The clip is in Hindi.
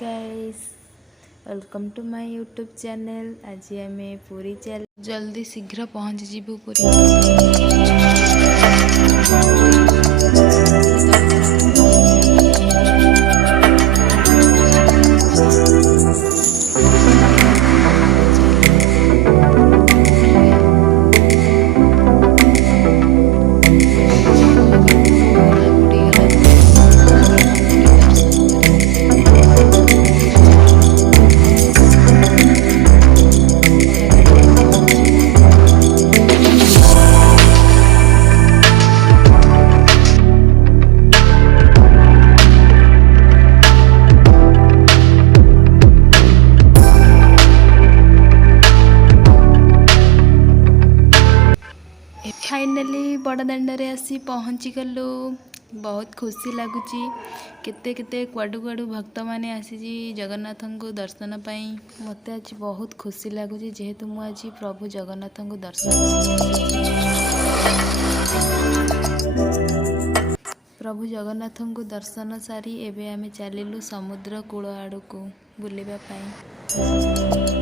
Guys welcome to my YouTube channel. आज आम पूरी चल जल्दी शीघ्र पहुँची जीवु पूरी। फाइनाली बड़दाण्डे आसी पहुँची गलु। बहुत खुशी लगुच। केते केते कुआडू कुआडू भक्त मैंने आसी जगन्नाथ को दर्शन पाई। मत आज बहुत खुशी लगुच जेहेतु मु आज प्रभु जगन्नाथ को दर्शन प्रभु जगन्नाथ को दर्शन सारी एबे आमे चलिलु समुद्र कूल आड़ को बुलिबा पाई।